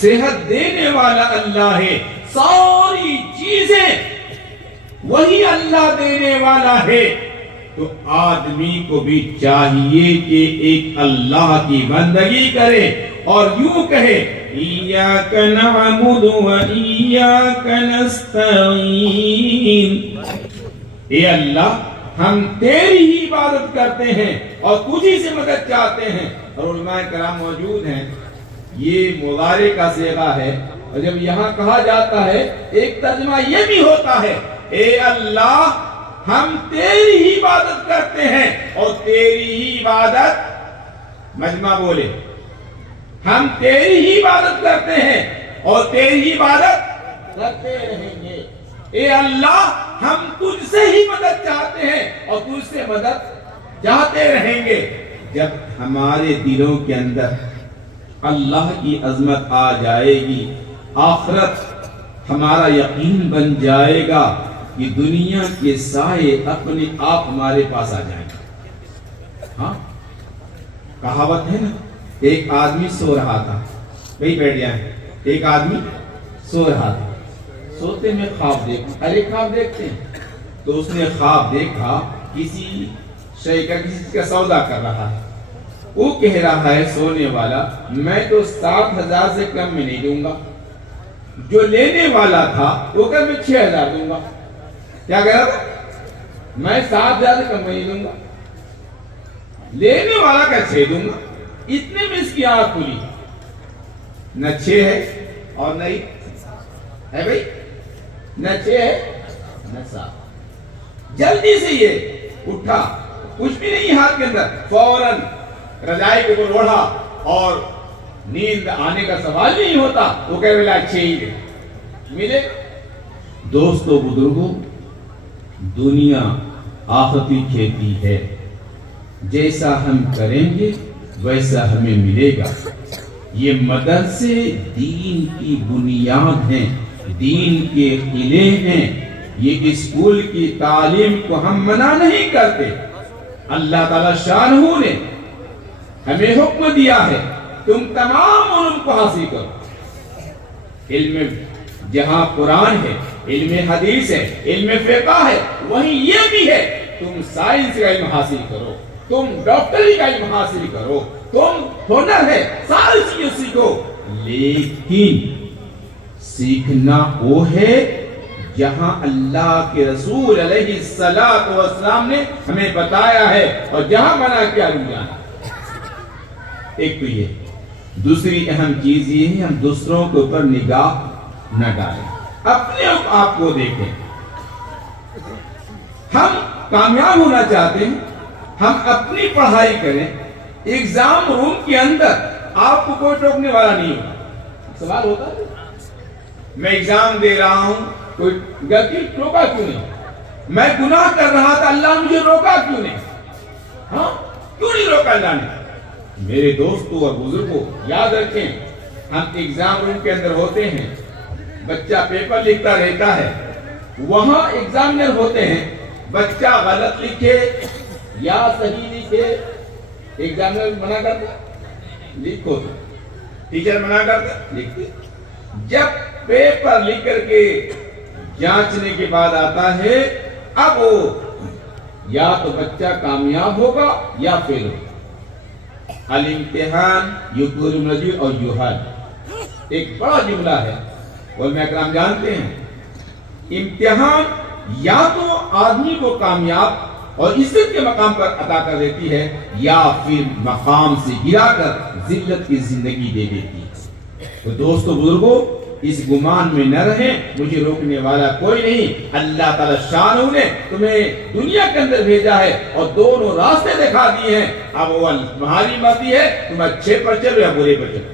صحت دینے والا اللہ ہے، ساری چیزیں وہی اللہ دینے والا ہے، تو آدمی کو بھی چاہیے کہ ایک اللہ کی بندگی کرے اور یوں کہے ایاک نعبد و ایاک نستعین، اے اللہ ہم تیری ہی عبادت کرتے ہیں اور تجھی سے مدد چاہتے ہیں۔ اور علماء کرام موجود ہیں، یہ مضارع کا صیغہ ہے، اور جب یہاں کہا جاتا ہے ایک ترجمہ یہ بھی ہوتا ہے اے اللہ ہم تیری ہی عبادت کرتے ہیں اور تیری ہی عبادت، مجمع بولے، ہم تیری ہی عبادت کرتے ہیں اور تیری ہی عبادت کرتے رہیں گے۔ اے اللہ ہم تجھ سے ہی مدد چاہتے ہیں اور تجھ سے مدد چاہتے رہیں گے۔ جب ہمارے دلوں کے اندر اللہ کی عظمت آ جائے گی، آخرت ہمارا یقین بن جائے گا کہ دنیا کے سائے اپنے آپ ہمارے پاس آ جائیں گے۔ ہاں کہاوت ہے نا، ایک آدمی سو رہا تھا، کہیں بیٹھ جائیں، ایک آدمی سو رہا تھا، سوتے میں خواب دیکھا، ارے خواب دیکھتے ہیں، تو اس نے خواب دیکھا کسی شے کا، کسی کا سودا کر رہا ہے، وہ کہہ رہا ہے سونے والا میں تو 7,000 سے کم میں نہیں دوں گا، جو لینے والا تھا وہ کہ میں 6,000 دوں گا، کیا کہہ رہا تھا میں 7,000 سے کم میں نہیں دوں گا، لینے والا کا 6 دوں گا، اتنے میں اس کی آنکھ کھلی، نہ 6 ہے اور نہیں ہے بھائی، نہ 6 ہے نہ 7، جلدی سے یہ اٹھا، کچھ بھی نہیں ہاتھ کے اندر، فوراً رضائی کے اوپر اوڑھا، اور نیند آنے کا سوال نہیں ہوتا، وہ کہہ رہا 6 ہی دے ملے۔ دوستو بزرگوں، دنیا آخرتی کھیتی ہے، جیسا ہم کریں گے ویسا ہمیں ملے گا۔ یہ مدرسے دین کی بنیاد ہیں، دین کے قلعے ہیں، یہ اسکول کی تعلیم کو ہم منع نہیں کرتے، اللہ تعالی شانہ نے ہمیں حکم دیا ہے تم تمام علوم کو حاصل کرو، علم جہاں قرآن ہے، علم حدیث ہے، علم فقہ ہے، وہیں یہ بھی ہے تم سائنس کا علم حاصل کرو، تم ڈاکٹری کا علم حاصل کرو، تم ہنر ہے ساری چیزیں سیکھو، لیکن سیکھنا وہ ہے جہاں اللہ کے رسول علیہ السلام نے ہمیں بتایا ہے، اور جہاں منع کیا نہیں جانا۔ ایک تو یہ، دوسری اہم چیز یہ ہے ہم دوسروں کے اوپر نگاہ نہ ڈالیں، اپنے آپ کو دیکھیں۔ ہم کامیاب ہونا چاہتے ہیں، ہم اپنی پڑھائی کریں، ایگزام روم کے اندر آپ کو کوئی ٹوکنے والا نہیں ہوگا۔ سوال ہوتا ہے میں ایگزام دے رہا ہوں، کوئی غلطی روکا کیوں نہیں؟ میں گناہ کر رہا تھا، اللہ مجھے روکا کیوں نہیں؟ ہاں کیوں نہیں روکا اللہ نے؟ میرے دوستوں اور بزرگوں یاد رکھیں، ہم ایگزام روم کے اندر ہوتے ہیں، بچہ پیپر لکھتا رہتا ہے، وہاں ایگزامنر ہوتے ہیں، بچہ غلط لکھے یا صحیح لکھے، ایگزامنر منع کرتا لکھو، ٹیچر منع کرتا لکھتے، جب پیپر لکھ کر کے جانچنے کے بعد آتا ہے، اب وہ یا تو بچہ کامیاب ہوگا یا فیل ہوگا۔ الامتحان یکبر النجی اور یوحل، ایک بڑا جملہ ہے، علماء اکرام جانتے ہیں، امتحان یا تو آدمی کو کامیاب اور عزت کے مقام پر عطا کر دیتی ہے، یا پھر مقام سے گرا کر ذلت کی زندگی دے دیتی ہے۔ تو دوستو بزرگوں، اس گمان میں نہ رہیں مجھے روکنے والا کوئی نہیں، اللہ تعالی شانہ نے تمہیں دنیا کے اندر بھیجا ہے اور دونوں راستے دکھا دیے ہیں، اب وہ تمہاری مرضی ہے تم اچھے پر چلو یا برے پر چلو،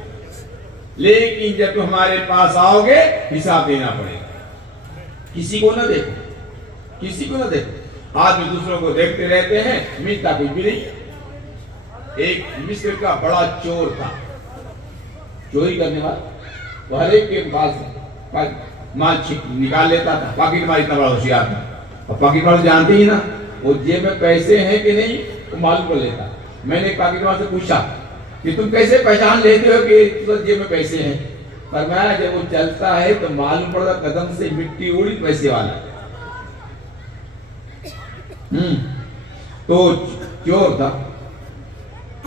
لیکن جب تم ہمارے پاس آؤ گے حساب دینا پڑے گا۔ کسی کو نہ دیکھو، کسی کو نہ دیکھو، آدمی دوسروں کو دیکھتے رہتے ہیں، ملتا کچھ بھی نہیں۔ ایک مصر کا بڑا چور تھا، چوری کرنے والا، وہ ہر ایک کے پاس مال نکال لیتا تھا، پاکٹ مار اتنا بڑا ہوشیار تھا، اور پاکٹ مار جانتے ہی نا، وہ جیب میں پیسے ہیں کہ نہیں وہ معلوم کر لیتا۔ میں نے پاکٹ مار سے پوچھا کہ تم کیسے پہچان لیتے ہو کہ جیب میں پیسے ہیں؟ فرمایا جب وہ چلتا ہے تو معلوم پڑا قدم سے مٹی اڑی پیسے والا تو چور تھا.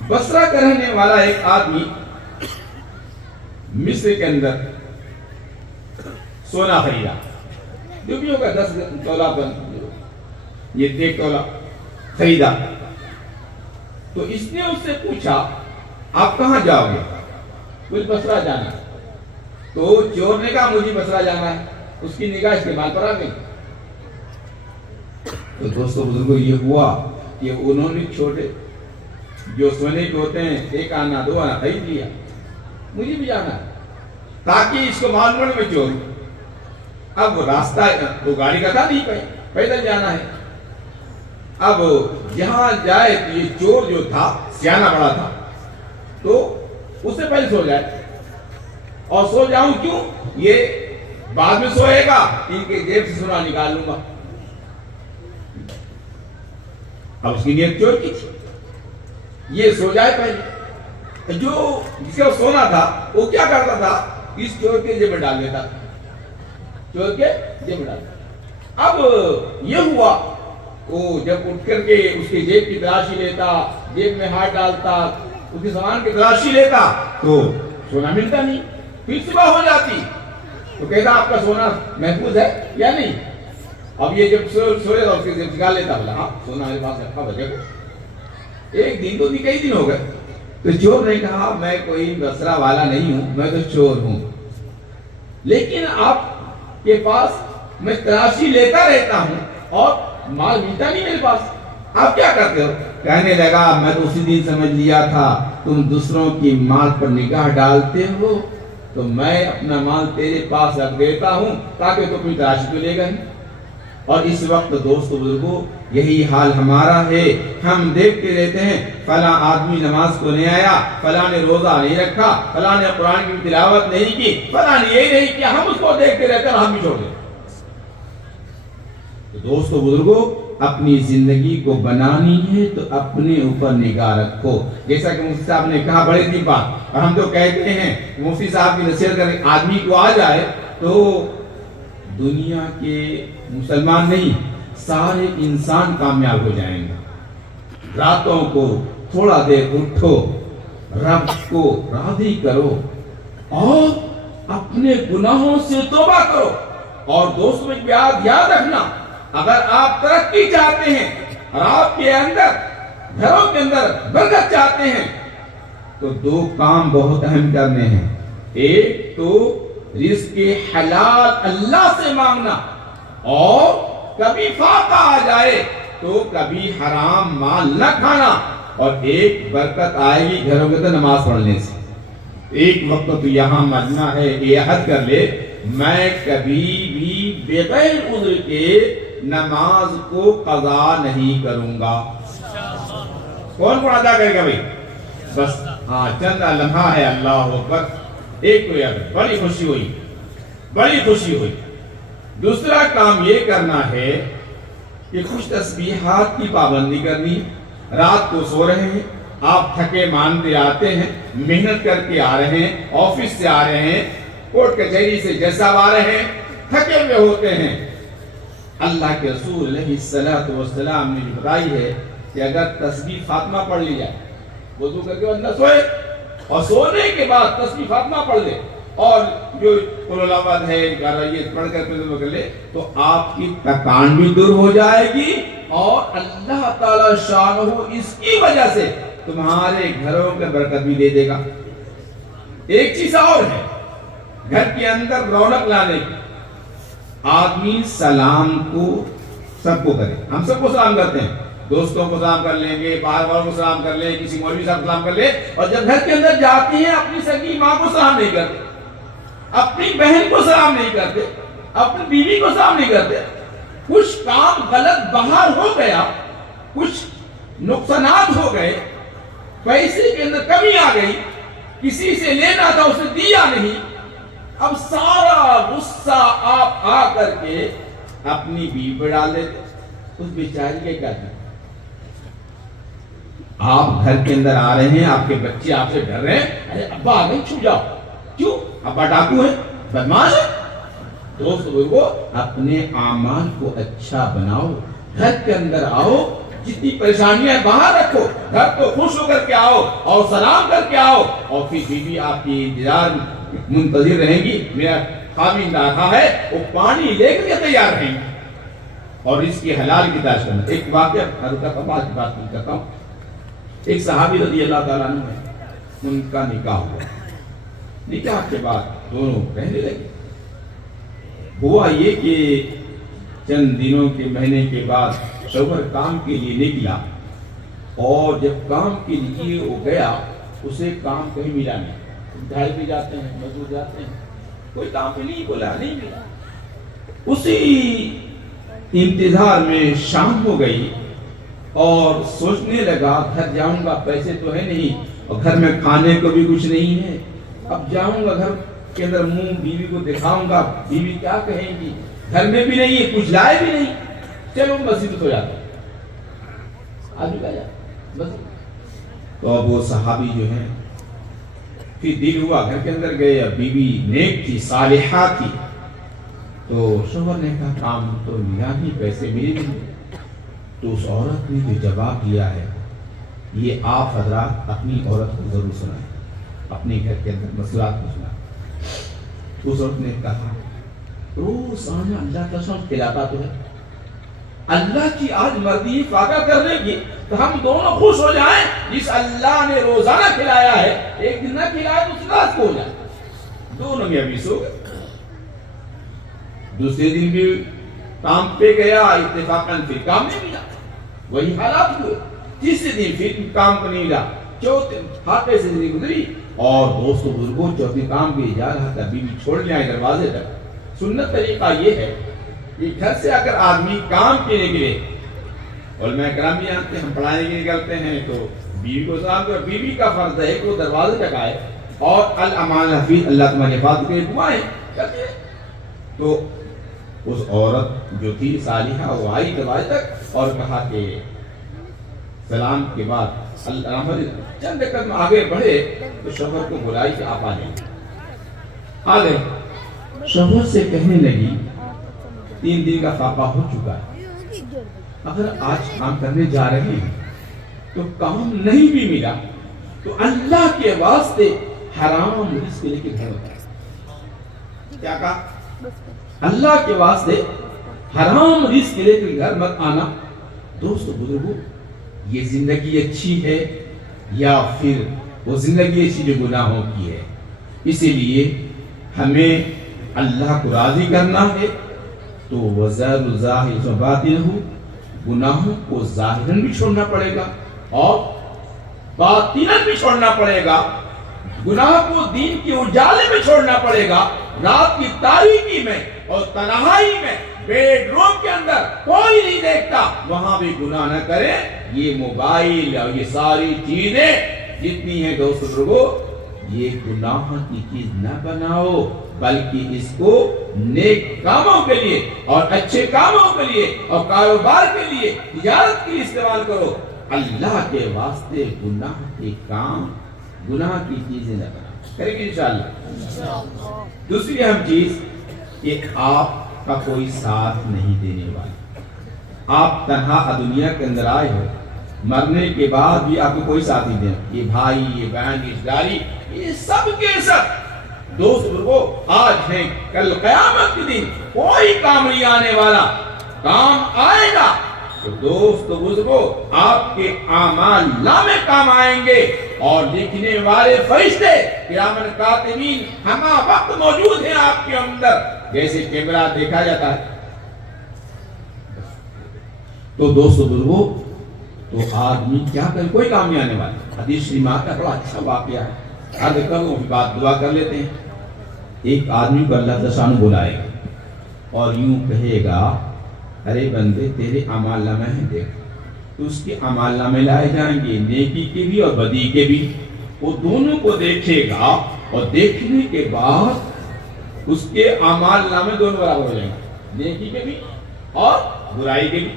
بصرہ کا رہنے والا ایک آدمی مصر کے اندر سونا خریدا جو بھی ہوگا 10 تولہ یہ 1 تولہ خریدا. تو اس نے اس سے پوچھا آپ کہاں جاؤ گے؟ کچھ بصرہ جانا. تو چور نے کہا مجھے بصرہ جانا ہے. اس کی نگاہ اس کے مال پر آ گئی. تو دوستو بزرگوں یہ ہوا کہ انہوں نے چھوٹے جو سونے کے ہوتے ہیں 1 آنا 2 آنا خرید لیا. مجھے بھی جانا ہے تاکہ اس کو معلوم پڑے میں چور. اب راستہ تو گاڑی کا تھا نہیں پیدل جانا ہے. اب جہاں جائے تو یہ چور جو تھا سیانہ بڑا تھا تو اس سے پہلے سو جائے. اور سو جاؤں کیوں؟ یہ بعد میں سوئے گا ان کے جیب سے سونا نکال لوں گا. اب اس کی نیت چور کی تھی یہ سو جائے پہلے. جو جس کا سونا تھا وہ کیا کرتا تھا اس چور کے جیب میں ڈال دیتا. چور کے جیب میں ڈال دیتا. اب یہ ہوا وہ جب اٹھ کر کے اس کے جیب کی تلاشی لیتا, جیب میں ہاتھ ڈالتا, اس کے سامان کی تلاشی لیتا تو سونا ملتا نہیں. پھر صبح ہو جاتی تو کہتا آپ کا سونا محفوظ ہے یا نہیں. اب یہ جب سوئے گا اس کے جیب نکال لیتا, بولا ہاں سونا میرے پاس رکھا وجہ کو. ایک دن تو نہیں کئی دن ہو گئے تو چور نے کہا میں کوئی بصرہ والا نہیں ہوں, میں تو چور ہوں, لیکن آپ کے پاس میں تلاشی لیتا رہتا ہوں اور مال ملتا نہیں میرے پاس, آپ کیا کرتے ہو؟ کہنے لگا میں تو اسی دن سمجھ لیا تھا تم دوسروں کی مال پر نگاہ ڈالتے ہو تو میں اپنا مال تیرے پاس رکھ دیتا ہوں تاکہ تو کوئی تلاشی تو لے گا نہیں. اور اس وقت دوستو بزرگوں یہی حال ہمارا ہے. ہم دیکھتے رہتے ہیں فلاں آدمی نماز کو نہیں آیا, فلاں نے روزہ نہیں رکھا, فلاں نے قرآن کی تلاوت نہیں کی, فلاں نے یہی نہیں کیا. ہم اس کو دیکھتے رہتے ہیں اور ہم بھی چھوڑ دیتے. دوستو بزرگوں اپنی زندگی کو بنانی ہے تو اپنے اوپر نگاہ رکھو. جیسا کہ مفتی صاحب نے کہا بڑی دن بات, اور ہم تو کہتے ہیں مفتی صاحب کی نصیحت کرنے آدمی کو آ جائے تو دنیا کے مسلمان نہیں سارے انسان کامیاب ہو جائیں گے. راتوں کو تھوڑا دیر اٹھو, رب کو راضی کرو اور اپنے گناہوں سے توبہ کرو. اور دوستوں میں یاد رکھنا اگر آپ ترقی چاہتے ہیں اور آپ کے اندر گھروں کے اندر برکت چاہتے ہیں تو 2 کام بہت اہم کرنے ہیں. ایک تو رزق حلال اللہ سے مانگنا, اور کبھی فاقہ آ جائے تو کبھی حرام مال نہ کھانا. اور ایک برکت آئے گی گھروں کے اندر نماز پڑھنے سے. ایک وقت تو یہاں مجمع ہے یہ عہد کر لے میں کبھی بھی بغیر عذر کے نماز کو قضا نہیں کروں گا. کون ادا کرے گا بھائی؟ بس ہاں چند لمحہ ہے. اللہ اکبر. ایک تو یاد بڑی خوشی ہوئی, بڑی خوشی ہوئی. دوسرا کام یہ کرنا ہے کہ خوش تسبیحات کی پابندی کرنی. رات کو سو رہے ہیں آپ, تھکے ماندے آتے ہیں, محنت کر کے آ رہے ہیں, آفس سے آ رہے ہیں, کوٹ کچہری سے جیسا آ رہے ہیں, تھکے ہوئے ہوتے ہیں. اللہ کے رسول علیہ السلام نے جو بتائی ہے کہ اگر تسبیح فاطمہ پڑھ لی جائے, وضو کر کے بندہ سوئے اور سونے کے بعد تسبیح فاطمہ پڑھ لے اور جو قل اللہ احد ہے یہ پڑھ کر پھر کر لے تو آپ کی تکان بھی دور ہو جائے گی اور اللہ تعالی شانہ اس کی وجہ سے تمہارے گھروں کے برکت بھی دے دے گا. ایک چیز اور ہے گھر کے اندر رونق لانے کی, آدمی سلام کو سب کو کرے. ہم سب کو سلام کرتے ہیں, دوستوں کو سلام کر لیں گے, باہر والوں کو سلام کر لیں, کسی مولوی صاحب کو سلام کر لیں, اور جب گھر کے اندر جاتے ہیں اپنی سگی ماں کو سلام نہیں کرتے, اپنی بہن کو سلام نہیں کرتے, اپنی بیوی کو سلام نہیں کرتے. کچھ کام غلط باہر ہو گیا, کچھ نقصانات ہو گئے, پیسے کے اندر کمی آ گئی, کسی سے لینا تھا اسے دیا نہیں, اب سارا غصہ آپ آ کر کے اپنی بیوی پر ڈال دیتے. اس بیچاری کے کیا دیں؟ آپ گھر کے اندر آ رہے ہیں, آپ کے بچے آپ سے ڈر رہے ہیں, ارے ابا آ گئے چھو جاؤ, کیوں؟ ابا ڈاکو ہے، بدماش ہے؟ دوست بزرگو، اپنے اعمال کو اچھا بناؤ، گھر کے اندر آؤ، جتنی پریشانیاں باہر رکھو، گھر کو خوش ہو کر کے آؤ اور سلام کر کے آؤ، اور پھر بیوی آپ کی انتظار منتظر رہیں گی، میرا خاوند آتا ہے، وہ پانی لے کر کے تیار رہیں گی، اور اس کی حلال کی تلاش کرنا۔ ایک واقعہ بعد کی بات کرتا ہوں۔ ایک صحابی رضی اللہ تعالیٰ عنہ ہے، ان کا نکاح ہوا، نکاح کے بعد دونوں رہنے لگے۔ ہوا یہ کہ چند دنوں کے مہینے کے بعد شوہر کام کے لیے نکلا، اور جب کام کے لیے وہ گیا، اسے کام کہیں ملا نہیں۔ دہائی پہ جاتے ہیں، مزدور جاتے ہیں، کوئی کام پہ نہیں بولا، نہیں ملا۔ اسی انتظار میں شام ہو گئی اور سوچنے لگا گھر جاؤں گا، پیسے تو ہے نہیں، اور گھر میں کھانے کو بھی کچھ نہیں ہے، اب جاؤں گا گھر کے اندر منہ بیوی کو دکھاؤں گا، بیوی کیا کہیں گی، گھر میں بھی نہیں ہے، کچھ لائے بھی نہیں، چلو مسجد ہو جاتا آج کا جاتا بس۔ تو اب وہ صحابی جو ہیں، پھر دل ہوا، گھر کے اندر گئے، اب بیوی نیک تھی، صالحہ تھی، تو شوہر نے کہا کام تو ملا نہیں، پیسے ملے نہیں۔ تو اس عورت نے جو جواب دیا ہے، یہ آپ حضرات اپنی عورت کو ضرور سنائیں، اپنے گھر کے اندر مسئلات کو سنائیں۔ اس عورت نے کہا روزانہ اللہ کا شام کھلاتا تو ہے، اللہ کی آج مرضی فاقہ کرنے کی، تو ہم دونوں خوش ہو جائیں، جس اللہ نے روزانہ کھلایا ہے، ایک دن نہ کھلائے تو اس رات کو ہو جائے۔ دونوں میں ابھی سو گئے۔ دوسرے دن بھی کام پہ گیا، اتفاقاً پھر کام نہیں ملا، وہی حالات ہوئے۔ تیسرے دن پھر کام کو نہیں ملا، چوتھے ہاتھے سے زندگی گزری، اور دوستو بزرگوں چوتھے کام کے لیے جا رہا تھا، بیوی چھوڑنے آئی دروازے تک۔ سنت طریقہ یہ ہے کہ گھر سے اگر آدمی کام کے لیے نکلے، علماء کرام بھی آتے ہیں، ہم پڑھانے کے لیے نکلتے ہیں، تو بیوی کو سلام کرو، بیوی کا فرض ہے کہ وہ دروازے تک آئے اور الامان حفیظ، اللہ تمہاری حفاظت کے لیے دعائیں کرتے ہیں۔ تو اس عورت جو تھی صالحہ، وہ آئی دروازے تک اور کہا کہ سلام کے بعد چند قدم آگے بڑھے تو شوہر کو بلائی کہ آپ آ گئے۔ شوہر سے کہنے لگی 3 دن کا فاقہ ہو چکا ہے، اگر آج کام کرنے جا رہے ہیں تو کام نہیں بھی ملا تو اللہ کے واسطے حرام رزق لے کے گھر مت آنا۔ کیا کہا؟ اللہ کے واسطے حرام رزق لے کے گھر مت آنا۔ دوستو بزرگو، یہ زندگی اچھی ہے یا پھر وہ زندگی اچھی جو گناہوں کی ہے؟ اسی لیے ہمیں اللہ کو راضی کرنا ہے تو وَذَرُ ظَاهِرَ وَبَاطِنَهُ، گناہوں کو ظاہراً بھی چھوڑنا پڑے گا اور باطناً بھی چھوڑنا پڑے گا، گناہ کو دین کے اجالے میں چھوڑنا پڑے گا، رات کی تاریکی میں اور تنہائی میں، بیڈ روم کے اندر کوئی نہیں دیکھتا، وہاں بھی گناہ نہ کرے۔ یہ موبائل اور یہ ساری چیزیں جتنی ہیں دوست بزرگو، یہ گناہ کی چیز نہ بناؤ، بلکہ اس کو نیک کاموں کے لیے اور اچھے کاموں کے لیے اور کاروبار کے لیے، تجارت کے لیے استعمال کرو۔ اللہ کے واسطے گناہ کے کام، گناہ کی چیزیں نہ بناؤ۔ کریں گے انشاءاللہ۔ دوسری اہم چیز کہ آپ کا کوئی ساتھ نہیں دینے والا، آپ تنہا دنیا کے اندر آئے ہو، مرنے کے بعد بھی آپ کو کوئی ساتھ نہیں دینا، یہ بھائی، یہ بہن، یہ رشتہ داری، یہ سب کے سب دوست بزرگو آج ہیں، کل قیامت کے دن کوئی کام نہیں آنے والا۔ کام آئے گا تو دوست بزرگو آپ کے اعمال نامے کام آئیں گے، اور لکھنے والے فرشتے کرامن کاتبین ہمہ وقت موجود ہیں آپ کے اندر، جیسے کیمرہ دیکھا جاتا ہے۔ تو دوست بزرگو، تو آدمی کیا کرے، کوئی کام نہیں آنے والا۔ حدیث شریف میں آتا ہے، بڑا اچھا واقعہ ہے، ہر کروں بات دعا کر لیتے ہیں۔ ایک آدمی کو اللہ تعالیٰ بلائے گا اور یوں کہے گا، ارے بندے تیرے اعمال نامے ہیں دیکھ، تو اس کے اعمال نامے لائے جائیں گے، نیکی کے بھی اور بدی کے بھی، وہ دونوں کو دیکھے گا، اور دیکھنے کے بعد اس کے اعمال نامے دونوں برابر ہو جائیں گے، نیکی کے بھی اور برائی کے بھی۔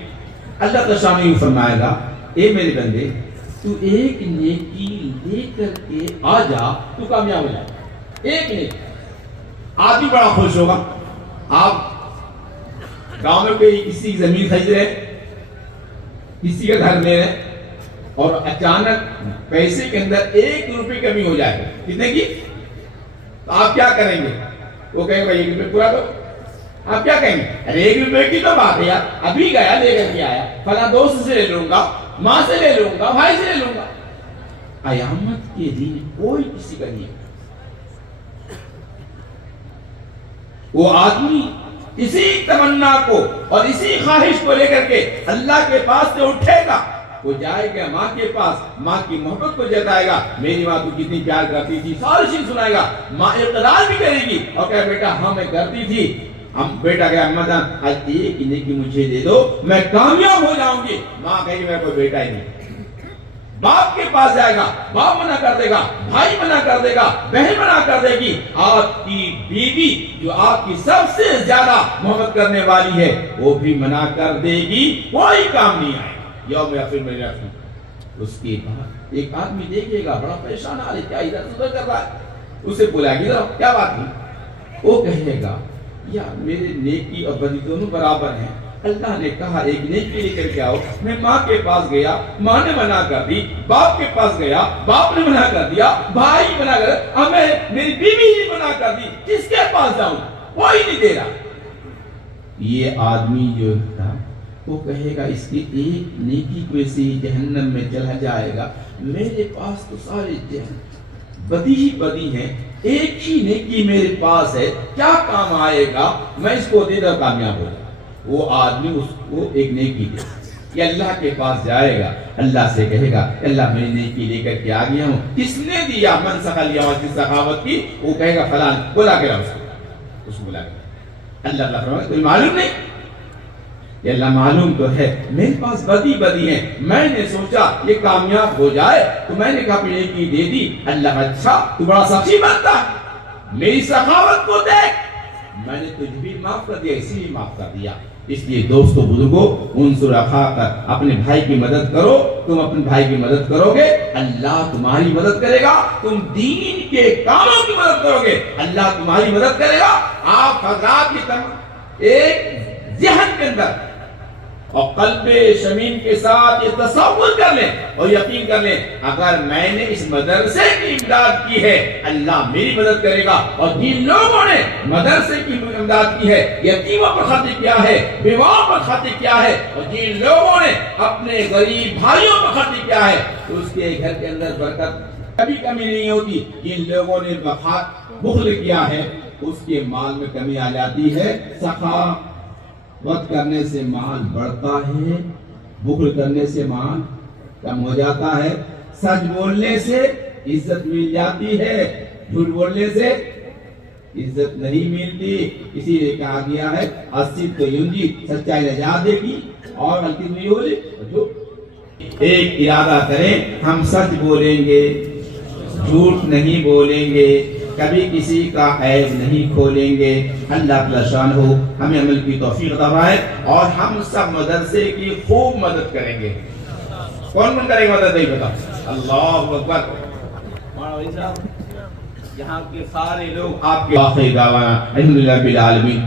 اللہ تعالیٰ نے فرمائے گا، اے میرے بندے تو ایک نیکی لے کر کے آ جا، تو کامیاب ہو جائے، ایک نیکی آدمی بڑا خوش ہوگا. آپ گاؤں میں کوئی کسی کی زمین خرید رہے, کسی کا گھر لے رہے, اور اچانک پیسے کے اندر 1 روپے کمی ہو جائے, کتنے کی, تو آپ کیا کریں گے؟ وہ کہیں گے بھائی 1 روپے پورا دو. آپ کیا کہیں گے؟ ارے 1 روپے کی تو بات ہے یار, ابھی گیا لے کر کے آیا, فلاں دوست سے لے لوں گا, ماں سے لے لوں گا, بھائی سے لے لوں گا. قیامت کے دن کوئی کسی کا نہیں. وہ آدمی اسی تمنا کو اور اسی خواہش کو لے کر کے اللہ کے پاس سے اٹھے گا, وہ جائے گا ماں کے پاس, ماں کی محبت کو جتائے گا, میری ماں تو کتنی پیار کرتی تھی, ساری چیز سنائے گا. ماں اقرار بھی کرے گی اور کہے بیٹا ہاں میں کرتی تھی. ہم بیٹا کہے اماں جان آج ایک نیکی مجھے دے دو, میں کامیاب ہو جاؤں گی. ماں کہے گی میرا کوئی بیٹا ہی نہیں. باپ کے پاس جائے گا, باپ منع کر دے گا, بھائی منع کر دے گا, بہن منع کر دے گی. آپ کی بیوی جو آپ کی سب سے زیادہ محبت کرنے والی ہے وہ بھی منع کر دے گی, کوئی کام نہیں آئے. یوم یفر من اخیہ. اس کے بعد ایک آدمی دیکھے گا بڑا پریشان حال ہے, کیا ادھر ادھر کر رہا ہے, اسے بلائے گی کیا بات ہے, وہ کہے گا یار میرے نیکی اور بدی دونوں برابر ہیں, اللہ نے کہا ایک نیکی لے کر کے آؤ. میں ماں کے پاس گیا, ماں نے منع کر دی, باپ کے پاس گیا, باپ نے منع کر دیا, بھائی منع کر دیا, اب میں میری بیوی ہی منع کر دی, کس کے پاس جاؤں, کوئی نہیں دے رہا. یہ آدمی جو تھا وہ کہے گا اس کی ایک نیکی کو ایسے ہی جہنم میں چلا جائے گا, میرے پاس تو سارے بدی ہی بدی ہیں, ایک ہی نیکی میرے پاس ہے, کیا کام آئے گا, میں اس کو دے کر کامیاب ہو جاؤں. وہ آدمی اس کو ایک نیکی دے, یہ اللہ کے پاس جائے گا, اللہ سے کہے گا اللہ میں نیکی لے کر کے آ گیا ہوں, کس نے دیا, من سخل یا جس سخاوت کی, وہ کہے گا فلان, بلا کے رہا اس کو بلا کے. اللہ فرمائے کوئی معلوم نہیں, یہ اللہ معلوم تو ہے, میرے پاس بدی بدی ہیں, میں نے سوچا یہ کامیاب ہو جائے تو میں نے کہا نیکی دے دی. اللہ اچھا تو بڑا سخی بنتا ہے, میری سخاوت کو دیکھ, میں نے تجھ بھی معاف کر دیا, اسی لیے معاف کر دیا. اس لیے دوستو بزرگو انصر اخاک, اپنے بھائی کی مدد کرو, تم اپنے بھائی کی مدد کرو گے اللہ تمہاری مدد کرے گا. تم دین کے کاموں کی مدد کرو گے اللہ تمہاری مدد کرے گا. آپ حضرات کی ایک ذہن کے اندر اور قلب شمیم کے ساتھ یہ تصور کر لیں اور یقین کر لیں, اگر میں نے اس مدرسے کی امداد کی ہے اللہ میری مدد کرے گا, اور جن لوگوں نے مدرسے کی امداد کی ہے, یتیموں پر خرچ کیا ہے, بیواؤں پر خرچ کیا ہے, اور جن لوگوں نے اپنے غریب بھائیوں پر خرچ کیا ہے, تو اس کے گھر کے اندر برکت کبھی کمی نہیں ہوتی. جن لوگوں نے بخل کیا ہے اس کے مال میں کمی آ جاتی ہے. سخاوت کرنے سے مال بڑھتا ہے, بخل کرنے سے مال کم ہو جاتا ہے. سچ بولنے سے عزت مل جاتی ہے, جھوٹ بولنے سے عزت نہیں ملتی. اسی لیے کہا گیا ہے الصدق ینجی, سچائی نجات دے گی اور غلطی نہیں ہوگی. ایک ارادہ کریں, ہم سچ بولیں گے, جھوٹ نہیں بولیں گے, کبھی کسی کا عیب نہیں کھولیں گے. اللہ تعالی شان ہو ہمیں عمل کی توفیق عطا فرمائے, اور ہم سب مدرسے کی خوب مدد کریں گے. کون کرے گا مدد, نہیں بتا. اللہ اکبر. یہاں کے سارے لوگ آپ کے آخری دعوانا الحمدللہ رب العالمین.